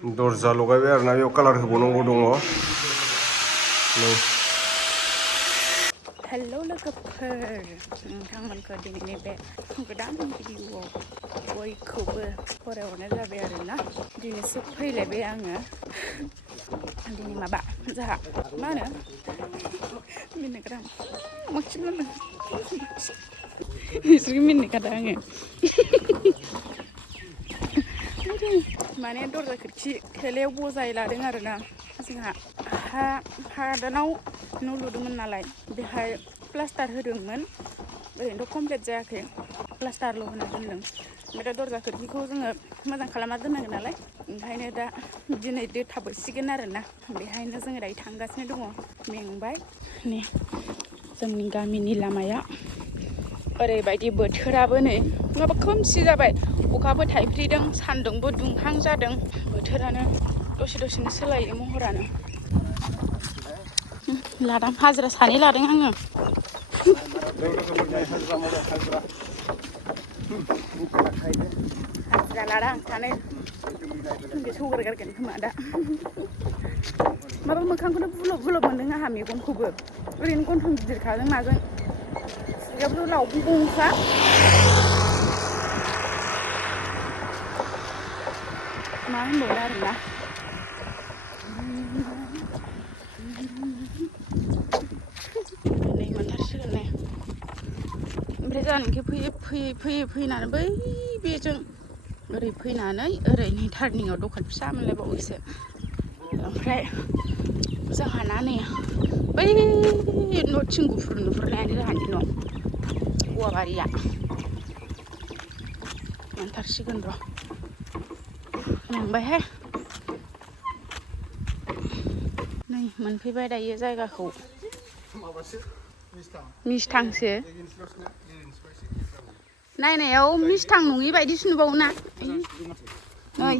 Dorja Lagaibai arena beयाव कालार होबावनांगौ दङ नै हेलौ लोगोफोर नोंथांमोनखौ दिनैनि बे गोदान भिडिअआव बयखौबो फरायहरनाय जाबाय आरोना दिनैसो फैलायबाय आङो दिनै माबा जोंहा मा होनो मिनिग्राम माखिमोन बिसोरखौ मिनिखादा आङो माने दरजा खोरखि थेलायाव बजाय लादों आरोना जोंहा हादानाव न' लुदोंमोन नालाय बेहाय प्लास्टार होदोंमोन ओरैनोथ' कमप्लिट जायाखै प्लास्टारल' होना दोनदों ओमफ्राय दा दरजा खोरखिखौ जोङो मोजां खालामना दोननांगोन नालाय ओंखायनो दा दिनै दोथाबोसिगोन आरोना बेहायनो जोङो दायो थांगासिनो दङ मेंबाय नै जोंनि गामिनि लामाया ओरैबायदि बोथोराबो नै माबा खोमसि जाबाय अखाबो थाइफ्रिदों सान्दुंबो दुंहां जादों बोथोरानो दसे दसेनो सोलायो महरानो लादां हाजिरा सानै लादों आङो हाजिरा लादां सानै बे सौग्रागारगोन खोमा दा माबा मोखांखौनो बुलब बुलब मोन्दों आंहा मेगनखौबो ओरैनो गन्थं गिदिरखाजों माजों खुगायाबोथ' लावबुं बुंखा मा होनबावनो आरोना नै मोनथारसिगोन नै ओमफ्राय जानोखि फैयै फैनानै बै बेजों ओरै फैनानै ओरै नै टार्निंआव दखान फिसा मोनलायबावोसो ओमफ्राय जोंहाना नै बै न' थिं गुफुर नुहुरनायानो जोंहानि न' औवाबारिया मोनथारसिगोन र' मेंबायहाय नै मोनफैबाय दायो जायगाखौ मिस्थांसो नायनायाव मिस्थां नङि बायदिसो नुबावो ना नै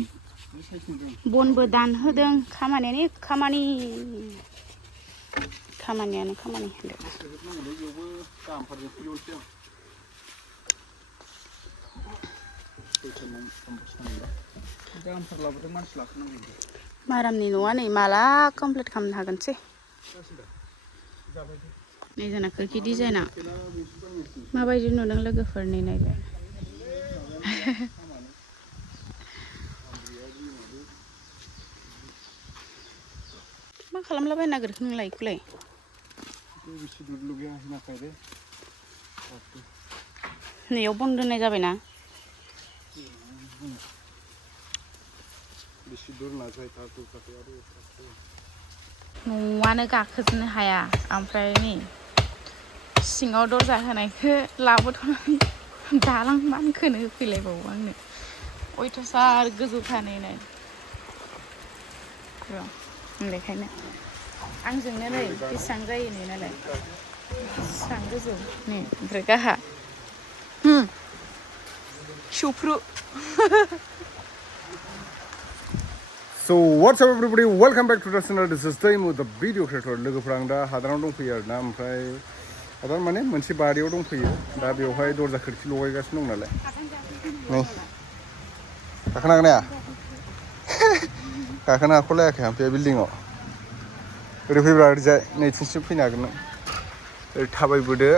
बनबो दानहोदों खामानियानो खामानि मारामनि न'आ नै माला कमप्लिट खालामनो हागोनसै नै जोंना खोरखि डिजाइना माबायदि नुदों लोगोफोरनि नायलाय मा खालामलाबायनो नागिरखो नोंलाय बेखौलाय नैयाव बन दोननाय जाबायना न'आनो गाखोजोबनो हाया ओमफ्राय नै सिङाव दरजा होनायखौ लाबोथ'नानै दालां मानखोनो होफैलायबावो आंनो अयथासार गोजौखानै नाय र' बेखायनो आंजोंनो नै बेसेबां जायो नै नालाय बेसेबां गोजौ नै ओमफ्राय गाहा सौफ्रु So what's up everybody, welcome back to the channel. This is time with the video creator. लोगोफोरा आं दा हादानाव दंफैयो आरोना ओमफ्राय हादान माने मोनसे बारियाव दंफैयो दा बेवहाय दरजा खोरखि लगायगासिनो दं नालाय नै गाखोनो हागोन ना हाया गाखोनो हाख'लायाखै आं बे बिल्डिंआव ओरै फैब्ला ओरैजाय नैथिंसिम फैनो हागोन नों ओरै थाबायबोदो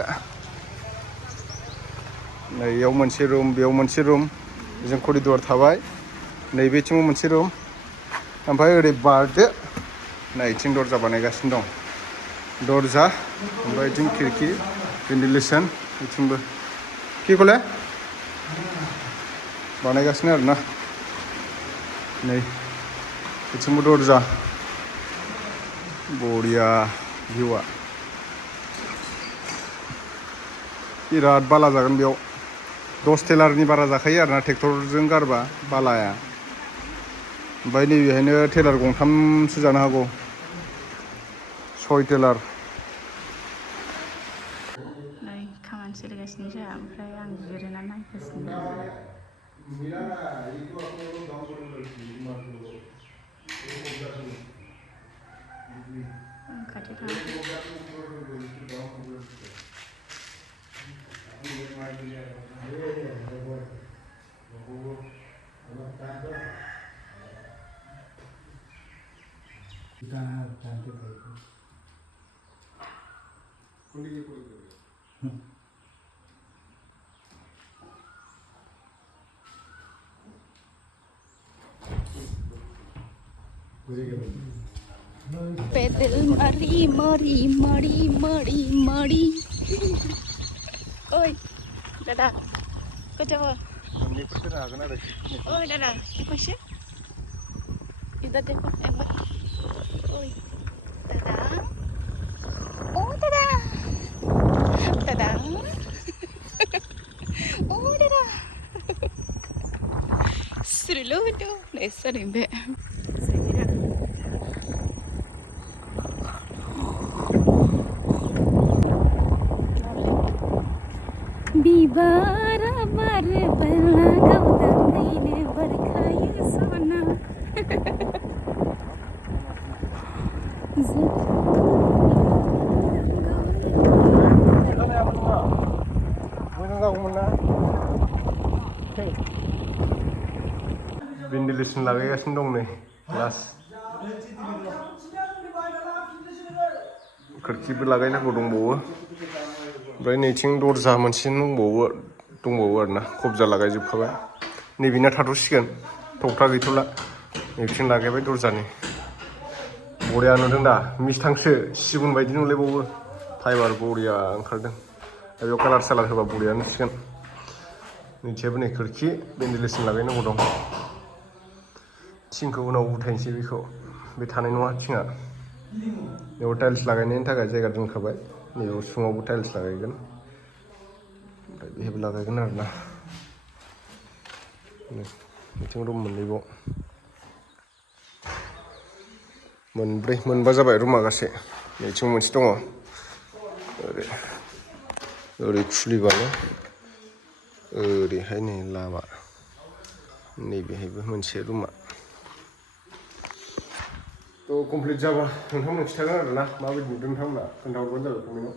नै इयाव मोनसे रुम बेयाव मोनसे रुम बेजों करिडर थाबाय नैबेथिंबो मोनसे रुम ओमफ्राय ओरै बारदो नैथिं दरजा बानायगासिनो दं दरजा ओमफ्राय बिथिं खिरखि भेन्टिलेसन बिथिंबो किखौले बानायगासिनो आरोना नै बिथिंबो दरजा बरिया भिउआ बिराद बाला जागोन बेयाव 10 टेलारनि बारा जाखायो आरोना ट्रेक्टरजों गारबा बालाया ओमफ्राय नैबेहायनो टेलार गंथामसो जानो हागौ 6 टेलार नै खामानि सोलिगासिनो जोंहा ओमफ्राय आं जिरायनानै नायगासिनो खाथियाव थाङाखै Pedal mari mari mari mari mari. Oi, dadah. Kau coba. Oh, dadah. Apa sih? Kita tengok ember. Oi, dadah. Oh, dadah. Dadah. Oh, dadah. Seru tu. Nesa nimbe. Bibara barbala Gwdan ini berkayu sona. Ventilation lagaigasino dं नै लास खोरखिबो लागायनांगौ दंबावो ओमफ्राय नैथिं दरजा मोनसे दंबावो आरोना खबजा लागायजोबखाबाय नैबेना थाथ'सिगोन थगथा गैथ'ला नैथिं लागायबाय दरजानि बरिया नुदों दा मिस्थांसो सिगुन बायदि नुलायबावो फाइबार बरिया ओंखारदों दा बेयाव कालार सालार होबा बरिया नुसिगोन नैथियाबो नै खोरखि भेन्टिलेसन लागायनांगौ दं थिंखौ उनाव उथायनोसै बेखौ बे थानाय नङा थिङा बेयाव टाइल्स लागायनायनि थाखाय जायगा दोनखाबाय नैयाव सिङावबो टाइल्स लागायगोन ओमफ्राय बेहायबो लागायगोन आरोना बिथिं रुम मोननैबाव मोनबा जाबाय रुमा गासै नैथिं मोनसे दङ ओरै खुलिबानो ओरैहाय नै लामा नैबेहायबो मोनसे रुमा थ' कमप्लिट जाबा नोंथांमोननो खिन्थागोन आरोना माबायदि नुदों नोंथांमोना खोन्थाहरबानो जाबाय कमेन्टआव